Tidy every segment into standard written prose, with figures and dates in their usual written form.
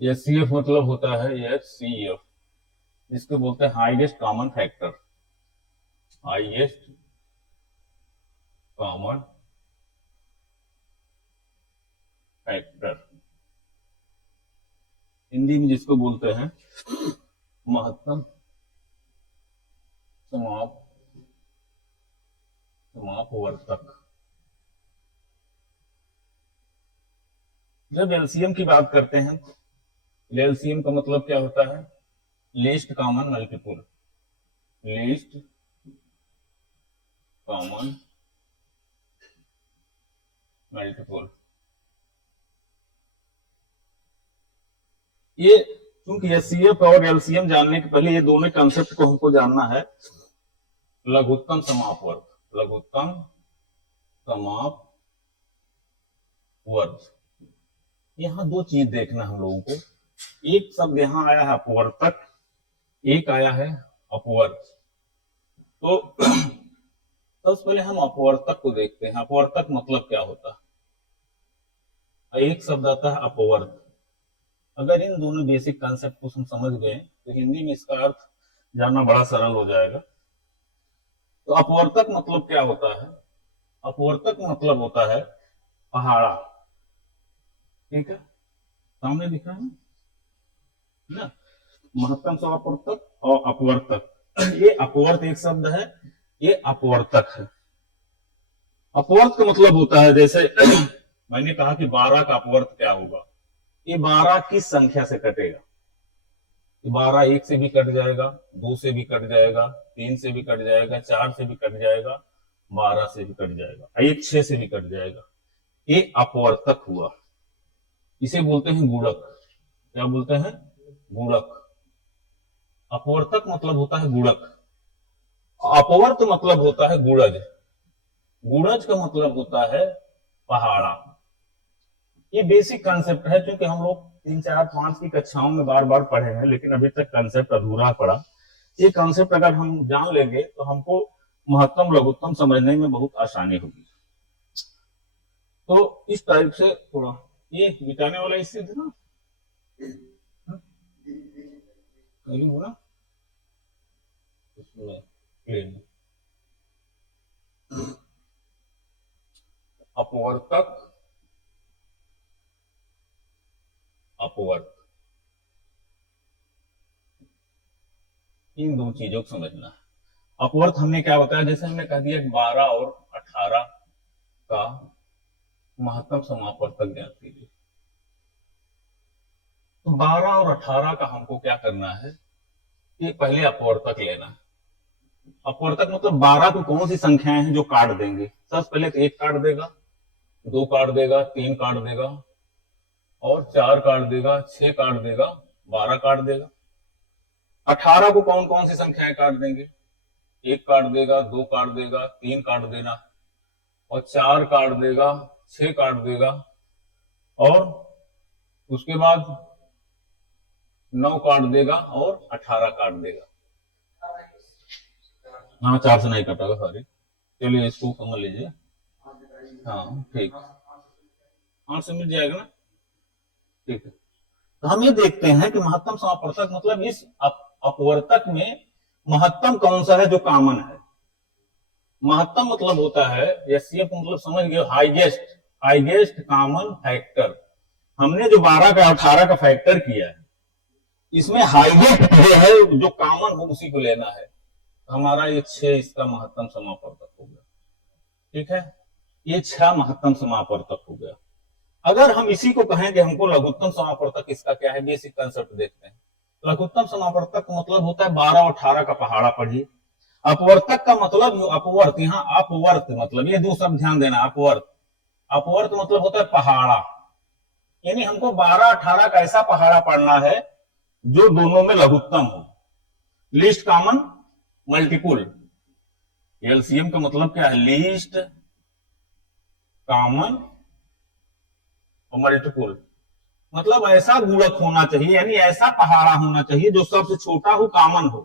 HCF मतलब होता है एचसीएफ, जिसको बोलते हैं highest common factor. Highest common factor Hindi में जिसको बोलते हैं महत्तम समापवर्तक। जब एलसीएम की बात करते हैं, एलसीएम का मतलब क्या होता है? Least common multiple. Least common multiple. ये क्योंकि एचसीएफ और एलसीएम जानने के पहले ये दोनों कंसेप्ट को हमको जानना है। लघुत्तम समापवर्त, लघुत्तम समापवर्त। यहां दो चीज देखना हम लोगों को। एक शब्द यहां आया है अपवर्तक, एक आया है अपवर्त। तो सबसे पहले हम अपवर्तक को देखते हैं। अपवर्तक मतलब क्या होता है? एक शब्द आता है अपवर्त। अगर इन दोनों बेसिक कंसेप्ट को हम समझ गए तो हिंदी में इसका अर्थ जानना बड़ा सरल हो जाएगा। तो अपवर्तक मतलब क्या होता है? अपवर्तक मतलब होता है पहाड़ा। ठीक है, सामने दिख रहा है ना? महत्तम समापवर्तक और अपवर्तक। ये अपवर्त एक शब्द है, ये अपवर्तक है। अपवर्त का मतलब होता है, जैसे मैंने कहा कि 12 का अपवर्त क्या होगा? ये 12 किस संख्या से कटेगा? 12 एक से भी कट जाएगा, 2 से भी कट जाएगा, 3 से भी कट जाएगा, 4 से भी कट जाएगा, 12 से भी कट जाएगा, एक 6 से भी कट जाएगा। ये अपवर्तक हुआ। इसे बोलते हैं गुणक। क्या बोलते हैं? गुणक। अपवर्तक मतलब होता है गुणक, अपवर्त मतलब होता है गुणज। गुणज का मतलब होता है पहाड़ा। ये बेसिक कंसेप्ट है, क्योंकि हम लोग 3, 4, 5 की कक्षाओं में बार बार पढ़े हैं, लेकिन अभी तक कंसेप्ट अधूरा पड़ा। ये कंसेप्ट अगर हम जान लेंगे तो हमको महत्तम लघुत्तम समझने में बहुत आसानी होगी। तो इस टाइप से थोड़ा ये मिटाने वाला इससे ना होना इसमें प्लेन अपवर्तक अपवर्त, इन दो चीजों को समझना है। अपवर्त हमने क्या बताया? जैसे हमने कह दिया 12 और 18 का महत्तम समापवर्तक ज्ञात कीजिए। तो 12 और 18 का हमको क्या करना है? ये पहले अपवर्तक लेना है। अपवर्तक मतलब 12 को कौन सी संख्याएं हैं जो काट देंगे? सबसे पहले तो 1 काट देगा, 2 काट देगा, 3 काट देगा, और 4 काट देगा, 6 काट देगा, 12 काट देगा। 18 को कौन कौन सी संख्याएं काट देंगे? 1 काट देगा, 2 काट देगा, 3 काट देना, और 4 काट देगा, 6 काट देगा, और उसके बाद 9 काट देगा, और 18 काट देगा। हाँ, 4 से नहीं कटेगा, सॉरी। चलिए इसको समझ लीजिए। हाँ ठीक, 8 से मिल जाएगा ना? ठीक है। तो हम ये देखते हैं कि महत्तम समापवर्तक मतलब इस अपवर्तक में महत्तम कौन सा है जो कॉमन है। महत्तम मतलब होता है, एचसीएफ मतलब समझ गए, हाईएस्ट, हाईएस्ट कॉमन फैक्टर। हमने जो 12 का 18 का फैक्टर किया है, इसमें हाईएस्ट जो है जो कॉमन हो उसी को लेना है। हमारा ये 6 इसका महत्तम समापवर्तक हो गया। ठीक है, ये 6 महत्तम समापवर्तक हो गया। अगर हम इसी को कहें कि हमको लघुत्तम समापवर्तक इसका क्या है, बेसिक कंसेप्ट देखते हैं। लघुत्तम समापवर्तक का मतलब होता है 12 और 18 का पहाड़ा पढ़िए। अपवर्तक का मतलब अपवर्त, यहाँ अपवर्त मतलब ये दो शब्द ध्यान देना। अपवर्त, अपवर्त मतलब होता है पहाड़ा। यानी हमको 12, 18 का ऐसा पहाड़ा पढ़ना है जो दोनों में लघुत्तम हो, लीस्ट कॉमन मल्टीपुल। एलसीएम का मतलब क्या है? लीस्ट कॉमन और मल्टीपुल। मतलब ऐसा गुणक होना चाहिए, यानी ऐसा पहाड़ा होना चाहिए जो सबसे छोटा हो, कॉमन हो।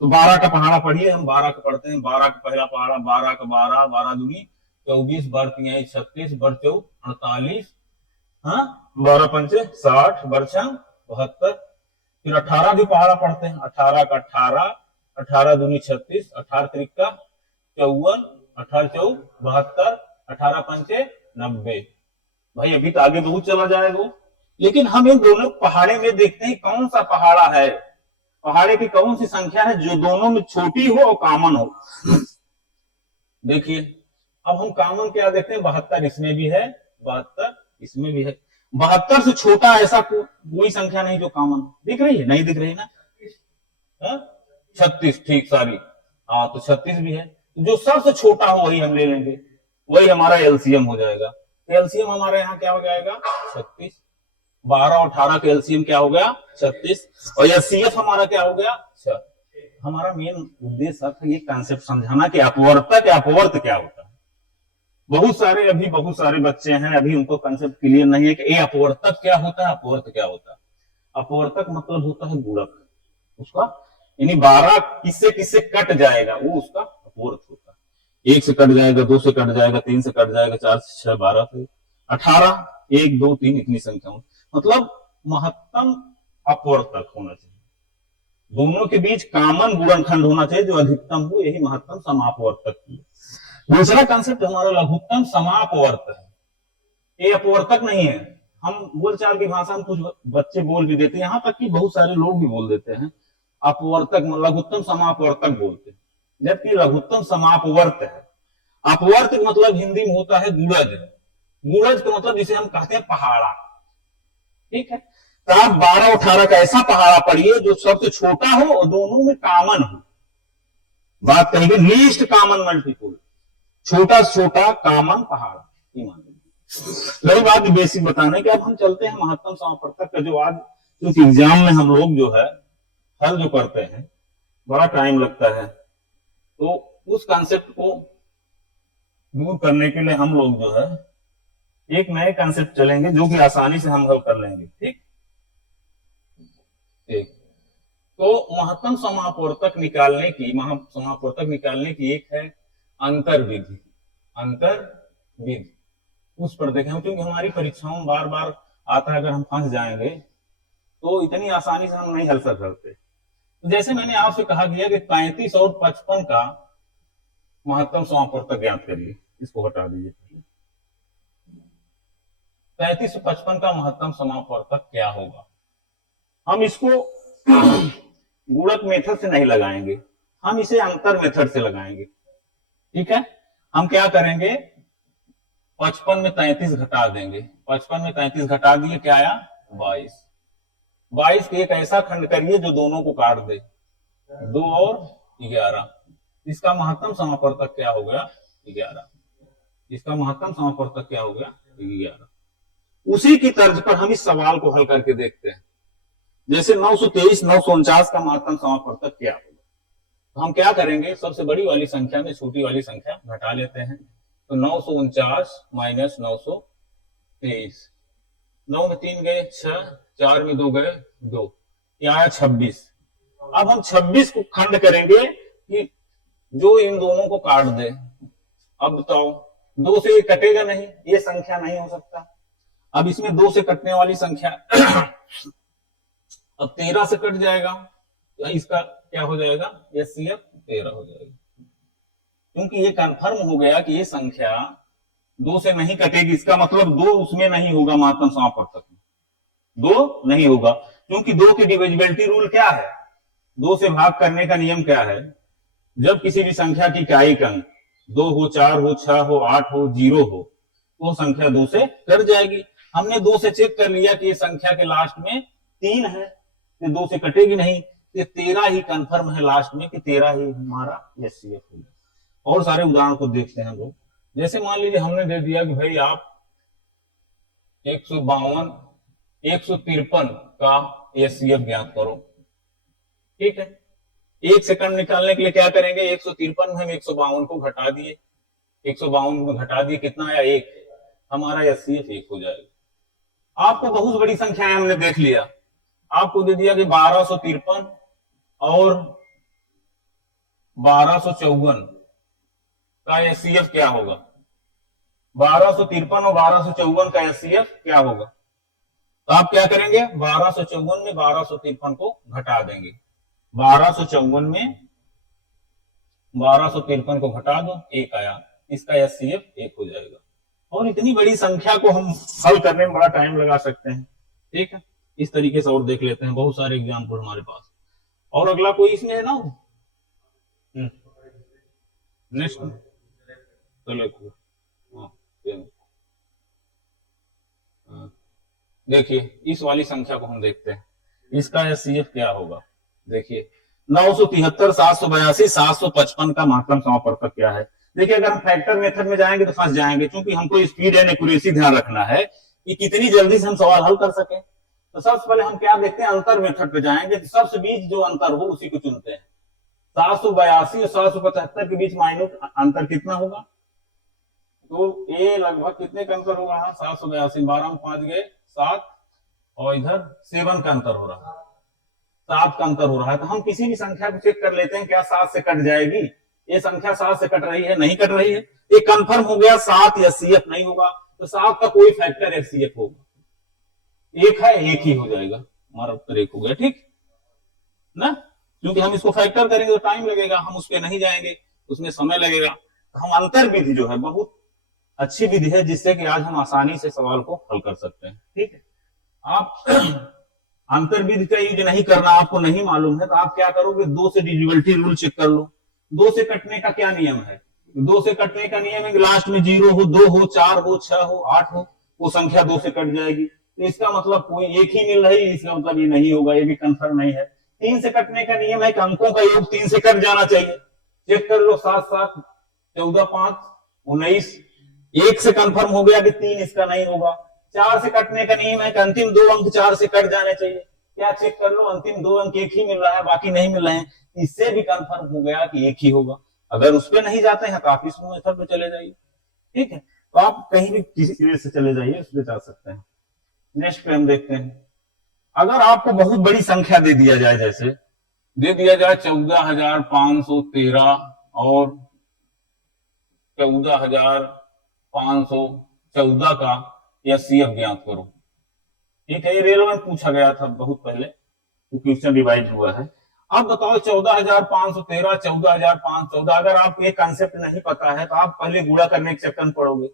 तो 12 का पहाड़ा पढ़िए, हम 12 का पढ़ते हैं। 12 का पहला पहाड़ा 12 का 12, 12 दूनी 24, बढ़ 36, बढ़ 4 48, हाँ 12 पंचे 60 बरछन 72। फिर 18 भी पहाड़ा पढ़ते हैं, 18 का 18, 18 दूनी 36, 18 त्रिका 54, 18 चौ 72, 18 पंचे 90। भाई अभी तो आगे बहुत चला जाएगा वो। लेकिन हम इन दोनों पहाड़े में देखते हैं कौन सा पहाड़ा है, पहाड़े की कौन सी संख्या है जो दोनों में छोटी हो और कॉमन हो। देखिए अब हम कॉमन क्या देखते हैं, 72 इसमें भी है, 72 इसमें भी है। 72 से छोटा ऐसा कोई संख्या नहीं जो कॉमन दिख रही है, नहीं दिख रही ना। 36 ठीक सारी, हाँ तो 36 भी है। जो सबसे छोटा हो वही हम ले लेंगे, वही हमारा एलसीएम हो जाएगा। एलसीएम हमारे यहाँ क्या हो जाएगा 36। 12 और 18 का एलसीएम क्या हो गया 36, और एचसीएफ हमारा क्या हो गया 6। हमारा मेन उद्देश्य था ये कॉन्सेप्ट समझाना कि अपवर्तक या अपवर्त क्या होता है। बहुत सारे बच्चे हैं अभी उनको कॉन्सेप्ट क्लियर नहीं है कि ये अपवर्तक क्या होता है, अपवर्त क्या होता है। अपवर्तक मतलब होता है गुणक उसका, यानी 12 किससे किससे कट जाएगा वो उसका अपवर्त होता है। 1 से कट जाएगा, 2 से कट जाएगा, 3 से कट जाएगा, 4 से 6, 12 से 18, 1 2 3 इतनी संख्या, मतलब महत्तम अपवर्तक होना चाहिए। दोनों के बीच कॉमन गुणनखंड होना चाहिए जो अधिकतम हो, यही महत्तम समापवर्तक की। दूसरा कंसेप्ट हमारा लघुत्तम समापवर्त है। ये अपवर्तक नहीं है। हम बोलचाल की भाषा में कुछ बच्चे बोल भी देते हैं, यहां तक कि बहुत सारे लोग भी बोल देते हैं अपवर्तक, लघुत्तम समापवर्तक बोलते हैं, जबकि लघुत्तम समापवर्त है। अपवर्त मतलब हिंदी में होता है गुणज। गुणज का मतलब जिसे हम कहते हैं पहाड़ा, ठीक है। तो आप 12 और 18 का ऐसा पहाड़ा पढ़िए जो सबसे छोटा हो और दोनों में कॉमन हो। बात कहेंगे लीस्ट कॉमन मल्टीपल, छोटा से छोटा कॉमन पहाड़ा। रही बात बेसिक बताने की, अब हम चलते हैं महत्तम समापवर्तक का, जो आज क्योंकि एग्जाम में हम लोग जो है हल जो करते हैं बड़ा टाइम लगता है, तो उस कॉन्सेप्ट को दूर करने के लिए हम लोग जो है एक नए कॉन्सेप्ट चलेंगे जो कि आसानी से हम हल कर लेंगे, ठीक। तो महत्तम समापवर्तक निकालने की एक है अंतर विधि। अंतर विधि उस पर देखें, क्योंकि हमारी परीक्षाओं में बार बार आता है, अगर हम फंस जाएंगे तो इतनी आसानी से हम नहीं हल कर सकते। तो जैसे मैंने आपसे कहा गया कि 33 और 55 का महत्तम समापवर्तक ज्ञात करिए, इसको हटा दीजिए। 33 और 55 का महत्तम समापवर्तक क्या होगा। हम इसको गुणक मेथड से नहीं लगाएंगे, हम इसे अंतर मेथड से लगाएंगे, ठीक है। हम क्या करेंगे, 55 में 33 घटा देंगे, 55 में 33 घटा दिए, क्या आया 22। 22 के एक ऐसा खंड करिए जो दोनों को काट दे, 2 और 11। इसका महत्तम समापवर्तक क्या हो गया 11। इसका महत्तम समापवर्तक क्या हो गया 11। उसी की तर्ज पर हम इस सवाल को हल करके देखते हैं। जैसे 923 949 का महत्तम समापवर्तक क्या होगा। तो हम क्या करेंगे, सबसे बड़ी वाली संख्या में छोटी वाली संख्या घटा लेते हैं। तो 949 माइनस 923, 9 में 3 गए 6, 4 में 2 गए 2, यह आया 26। अब हम 26 को खंड करेंगे कि जो इन दोनों को काट दे। अब बताओ 2 से कटेगा नहीं, ये संख्या नहीं हो सकता। अब इसमें 2 से कटने वाली संख्या अब 13 से कट जाएगा, तो इसका क्या हो जाएगा, एचसीएफ 13 हो जाएगा। क्योंकि ये कंफर्म हो गया कि ये संख्या 2 से नहीं कटेगी, इसका मतलब 2 उसमें नहीं होगा, महत्तम समापवर्तक में 2 नहीं होगा। क्योंकि 2 की डिविजिबिलिटी रूल क्या है, 2 से भाग करने का नियम क्या है, जब किसी भी संख्या की इकाई अंक 2 हो, 4 हो, 6 हो, 8 हो, 0 हो, तो संख्या 2 से कट जाएगी। हमने 2 से चेक कर लिया कि ये संख्या के लास्ट में 3 है, तो 2 से कटेगी नहीं, ये 13 ही कंफर्म है लास्ट में कि 13 ही हमारा एचसीएफ होगा। और सारे उदाहरण को देखते हैं हम लोग। जैसे मान लीजिए हमने दे दिया कि भाई आप 152 153 का एचसीएफ ज्ञात करो, ठीक है। 1 सेकंड निकालने के लिए क्या करेंगे, 153 में हम 152 को घटा दिए, 152 में घटा दिए, कितना आया 1, हमारा एचसीएफ 1 हो जाएगा। आपको बहुत बड़ी संख्या हमने देख लिया, आपको दे दिया कि 1253 और 1254 का एचसीएफ क्या होगा। 1253 और 1254 का एचसीएफ क्या होगा, तो आप क्या करेंगे, 1254 में 1253 को घटा देंगे, 1254 में 1253 को घटा दो, एक आया, इसका एचसीएफ एक हो जाएगा। और इतनी बड़ी संख्या को हम हल करने में बड़ा टाइम लगा सकते हैं। ठीक है, इस तरीके से और देख लेते हैं, बहुत सारे एग्जाम्पल हमारे पास। और अगला कोई इसमें है ना, नेक्स्ट चलो, देखिए इस वाली संख्या को हम देखते हैं, इसका एचसीएफ क्या होगा। देखिए 973, 782, 755 का महत्तम समापवर्तक क्या है। देखिए अगर हम फैक्टर मेथड में जाएंगे तो फंस जाएंगे, क्योंकि हमको स्पीड एंड एक्यूरेसी ध्यान रखना है कि कितनी जल्दी से हम सवाल हल कर सके। तो सबसे पहले हम क्या देखते हैं, अंतर मेथड पे जाएंगे, तो सबसे बीच जो अंतर हो उसी को चुनते हैं। 782 और 775 के बीच माइन्यूट अंतर कितना होगा, तो ये लगभग कितने का अंतर होगा, 782, 12 में 5 गए 7, और इधर 7 का अंतर हो रहा है, 7 का अंतर हो रहा है। तो हम किसी भी संख्या को चेक कर लेते हैं, क्या 7 से कट जाएगी, ये संख्या 7 से कट रही है, नहीं कट रही है, ये कंफर्म हो गया 7 एचसीएफ नहीं होगा। तो 7 का कोई फैक्टर एचसीएफ होगा, एक है, एक ही हो जाएगा, हमारा उत्तर एक हो गया। ठीक ना, क्योंकि हम इसको फैक्टर करेंगे तो टाइम लगेगा, हम उस पर नहीं जाएंगे, उसमें समय लगेगा। हम अंतर विधि जो है बहुत अच्छी विधि है, जिससे कि आज हम आसानी से सवाल को हल कर सकते हैं। ठीक है, आप अंतर विधि का यूज नहीं करना, आपको नहीं मालूम है, तो आप क्या करोगे, 2 से डिविजिबिलिटी रूल चेक कर लो। 2 से कटने का क्या नियम है, 2 से कटने का नियम है कि लास्ट में 0 हो, 2 हो, 4 हो, 6 हो, 8 हो, वो संख्या 2 से कट जाएगी। तो इसका मतलब कोई एक ही मिल रही है, इसका मतलब ये नहीं होगा, ये भी कंफर्म नहीं है। 3 से कटने का नियम है कि अंकों का योग 3 से कट जाना चाहिए। चेक कर लो, 7 7, 14 5, 19, 1 से कंफर्म हो गया कि 3 इसका नहीं होगा। 4 से कटने का नियम है कि अंतिम 2 अंक 4 से कट जाने चाहिए। क्या चेक कर लो, अंतिम 2 अंक एक ही मिल रहा है, बाकी नहीं मिल रहे हैं, इससे भी कंफर्म हो गया कि एक ही होगा। अगर उस पर नहीं जाते हैं तो आप इस मेथड पे चले जाइए। ठीक है, तो आप कहीं भी किसी वे से चले जाइए, उस पर जा सकते हैं। नेक्स्ट पे हम देखते हैं, अगर आपको बहुत बड़ी संख्या दे दिया जाए, जैसे दे दिया जाए 14,513 और 14,514 का एचसीएफ ज्ञात करो। ठीक है, ये रेलेवेंट पूछा गया था बहुत पहले, तो क्वेश्चन रिवाइज हुआ है। अब बताओ 14,513, 14,514, अगर आपको ये कंसेप्ट नहीं पता है तो आप पहले गुणा करने के चक्कर में पड़ोगे,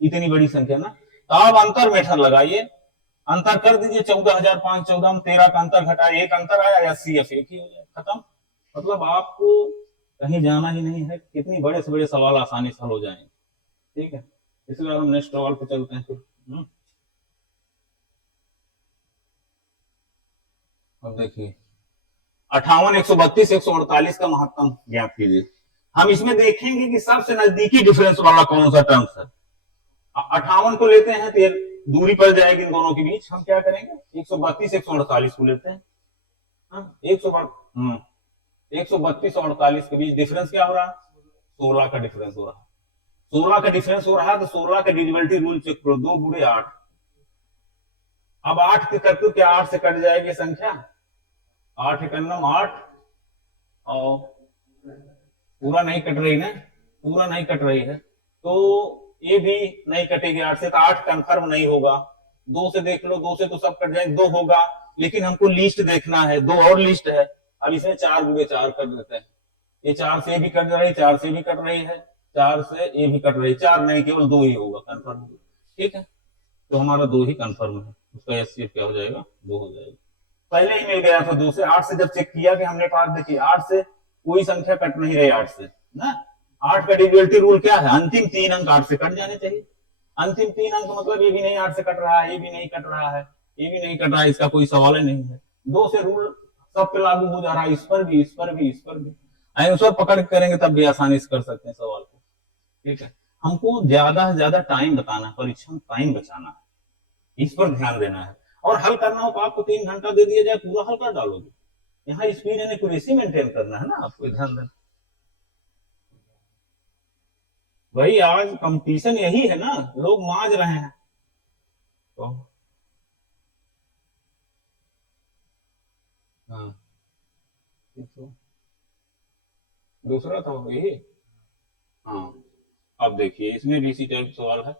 इतनी बड़ी संख्या ना। तो आप अंतर मेथड लगाइए, अंतर कर दीजिए, 14,514 में 13 का अंतर घटाए, एक अंतर आया, एचसीएफ एक ही हो जाए, खत्म। मतलब आपको कहीं जाना ही नहीं है, कितनी बड़े से बड़े सवाल आसानी से हल हो जाएंगे। ठीक है, इसलिए हम नेक्स्ट सवाल पे चलते हैं फिर। अब देखिए 58, 132, 148 का महत्तम ज्ञात कीजिए। हम इसमें देखेंगे कि सबसे नजदीकी डिफरेंस वाला कौन सा टर्म्स है। 58 को लेते हैं तो ये दूरी पड़ जाएगी इन दोनों के बीच, हम क्या करेंगे 132, 148 को लेते हैं। 132 और 48 के बीच डिफरेंस क्या हो रहा है, 16 का डिफरेंस हो रहा है। 16 का डिफरेंस हो रहा है तो 16 का डिविजिबिलिटी रूल चेक करो, 2 गुणे 8। अब 8 के करते क्या 8 से कट जाएगी संख्या, 8 एकन्नम 8, और पूरा नहीं कट रही ना, पूरा नहीं कट रही है, तो ये भी नहीं कटेगी 8 से, तो 8 कंफर्म नहीं होगा। 2 से देख लो, 2 से तो सब कट जाएंगे, 2 होगा, लेकिन हमको लिस्ट देखना है, 2 और लिस्ट है। अब इसमें 4 गुणे 4 कर देते हैं, ये 4 से भी कट रही, 4 से भी कट रही है, 4 से ये भी कट रही, 4 नहीं, केवल 2 ही होगा कंफर्म। ठीक है, तो हमारा 2 ही कंफर्म है, उसका एचसीएफ क्या हो जाएगा, 2 हो जाएगा। पहले ही मिल गया था 2 से। 8 से जब चेक किया कि हमने पास देखिए 8 से कोई संख्या कट नहीं रही, 8 से ना। 8 का डिविजिबिलिटी रूल क्या है, अंतिम 3 अंक 8 से कट जाने चाहिए। अंतिम 3 अंक मतलब ये भी नहीं 8 से कट रहा है, ये भी नहीं कट रहा है, ये भी नहीं कट रहा है, इसका कोई सवाल ही नहीं है। 2 से रूल सब पे लागू हो जा रहा है, इस पर भी, इस पर भी, इस पर भी। आंसर पकड़ के करेंगे तब भी आसानी से कर सकते हैं सवाल को। ठीक है, हमको ज्यादा से ज्यादा टाइम बताना है, परीक्षा में टाइम बचाना है, इस पर ध्यान देना है। और हल करना हो तो आपको 3 घंटा दे दिया जाए, पूरा हल कर डालोगे। यहाँ स्पीड एंड एक्यूरेसी मेंटेन करना है ना, आपको ध्यान देना। भाई आज कंपटीशन यही है ना, लोग मांझ रहे हैं तो। हाँ, दूसरा था यही। हाँ, अब देखिए इसमें भी इसी टाइप सवाल है।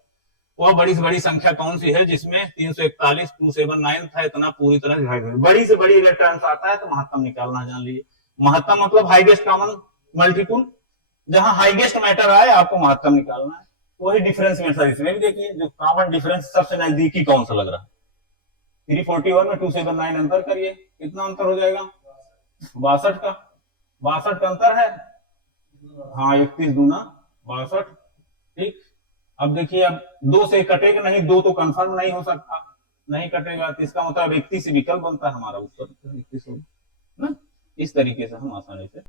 वह बड़ी से बड़ी संख्या कौन सी है जिसमें 341 279 था, इतना पूरी तरह से बड़ी से बड़ी रिटर्न आता है तो महत्तम निकालना जान लीजिए। महत्तम मतलब हाईएस्ट कॉमन मल्टीपुल, जहां हाईएस्ट मैटर आए आपको महत्तम निकालना है। वही डिफरेंस मेथड इसमें भी देखिए, जो कॉमन डिफरेंस सबसे नजदीकी कौन सा लग रहा है। 341 में 279 अंतर करिए, कितना अंतर हो जाएगा 62 का, 62 का अंतर है, हाँ 31 दूना 62, ठीक। अब देखिए, अब 2 से कटेगा नहीं, 2 तो कंफर्म नहीं हो सकता, नहीं कटेगा तो इसका मतलब 31 विकल्प बनता है हमारा उत्तर 31 ना। इस तरीके से हम आसानी से